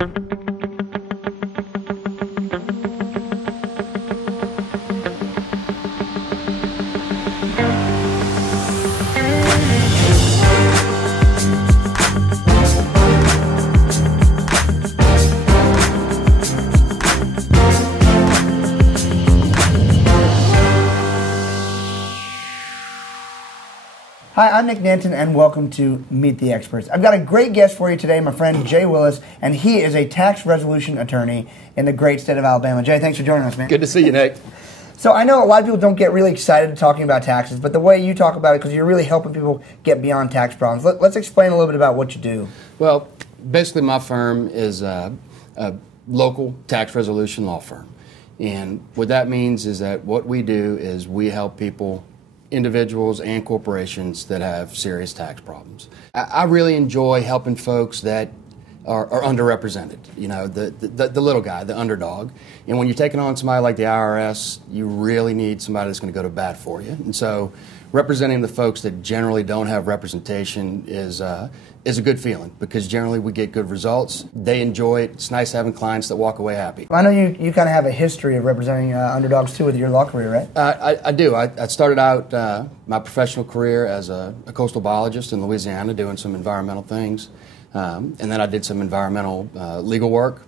Hi, I'm Nick Nanton, and welcome to Meet the Experts. I've got a great guest for you today, my friend Jay Willis, and he is a tax resolution attorney in the great state of Alabama. Jay, thanks for joining us, man. Good to see you, Nick. So I know a lot of people don't get really excited talking about taxes, but the way you talk about it, because you're really helping people get beyond tax problems. Let's explain a little bit about what you do. Well, basically my firm is a local tax resolution law firm. And what that means is that what we do is we help people, individuals and corporations that have serious tax problems. I really enjoy helping folks that are underrepresented, you know, the little guy, the underdog. And when you're taking on somebody like the IRS, you really need somebody that's going to go to bat for you. And so representing the folks that generally don't have representation is a good feeling, because generally we get good results. They enjoy it. It's nice having clients that walk away happy. Well, I know you kind of have a history of representing underdogs too with your law career, right? I do. I started out my professional career as a coastal biologist in Louisiana doing some environmental things. And then I did some environmental legal work.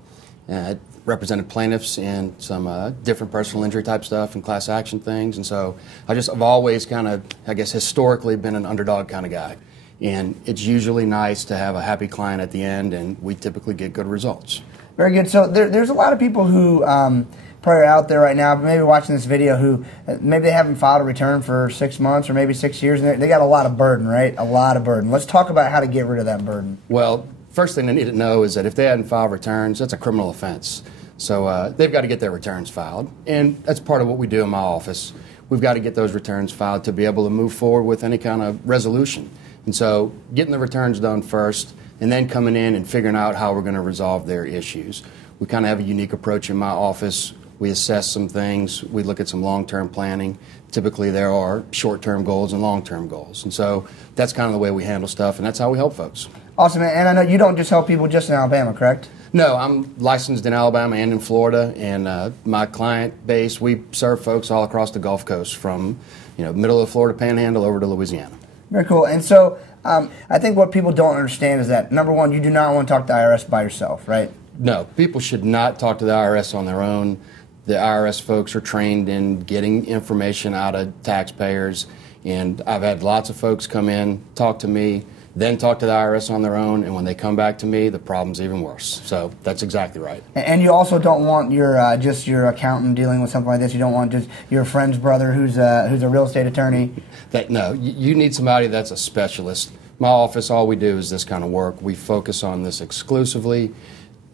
Represented plaintiffs in some different personal injury type stuff and class action things. And so I've always kind of, I guess, historically been an underdog kind of guy. And it's usually nice to have a happy client at the end, and we typically get good results. Very good. So there's a lot of people who probably are out there right now, maybe watching this video, who maybe they haven't filed a return for 6 months or maybe 6 years, and they got a lot of burden, right? A lot of burden. Let's talk about how to get rid of that burden. Well, first thing they need to know is that if they hadn't filed returns, that's a criminal offense. So they've got to get their returns filed, and that's part of what we do in my office. We've got to get those returns filed to be able to move forward with any kind of resolution. And so getting the returns done first, and then coming in and figuring out how we're going to resolve their issues. We kind of have a unique approach in my office. We assess some things. We look at some long-term planning. Typically there are short-term goals and long-term goals. And so that's kind of the way we handle stuff, and that's how we help folks. Awesome. And I know you don't just help people just in Alabama, correct? No, I'm licensed in Alabama and in Florida, and my client base, we serve folks all across the Gulf Coast, from middle of the Florida Panhandle over to Louisiana. Very cool. And so I think what people don't understand is that, number one, you do not want to talk to the IRS by yourself, right? No, people should not talk to the IRS on their own. The IRS folks are trained in getting information out of taxpayers, and I've had lots of folks come in, talk to me, then talk to the IRS on their own, and when they come back to me, the problem's even worse. So that's exactly right. And you also don't want your just your accountant dealing with something like this. You don't want just your friend's brother who's a real estate attorney. No, you need somebody that's a specialist. My office, all we do is this kind of work. We focus on this exclusively.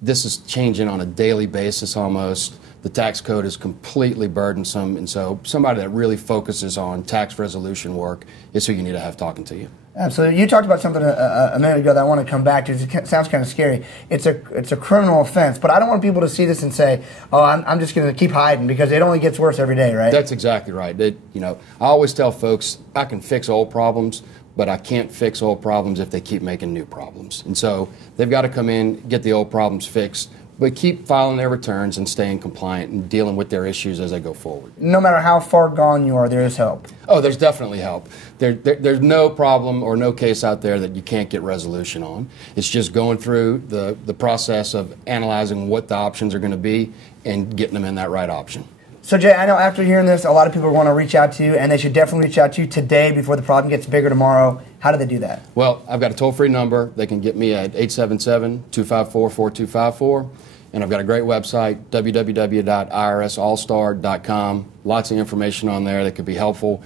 This is changing on a daily basis almost. The tax code is completely burdensome, and so somebody that really focuses on tax resolution work is who you need to have talking to you. Absolutely. You talked about something a minute ago that I want to come back to. It sounds kind of scary. It's a criminal offense, but I don't want people to see this and say, "Oh, I'm just going to keep hiding," because it only gets worse every day, right? That's exactly right. I always tell folks I can fix old problems, but I can't fix old problems if they keep making new problems. And so they've got to come in, get the old problems fixed, but keep filing their returns and staying compliant and dealing with their issues as they go forward. No matter how far gone you are, there is help. Oh, there's definitely help. There's no problem or no case out there that you can't get resolution on. It's just going through the process of analyzing what the options are going to be and getting them in that right option. So, Jay, I know after hearing this, a lot of people want to reach out to you, and they should definitely reach out to you today before the problem gets bigger tomorrow. How do they do that? Well, I've got a toll-free number. They can get me at 877-254-4254. And I've got a great website, www.irsallstar.com. Lots of information on there that could be helpful.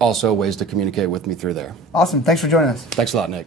Also, ways to communicate with me through there. Awesome. Thanks for joining us. Thanks a lot, Nick.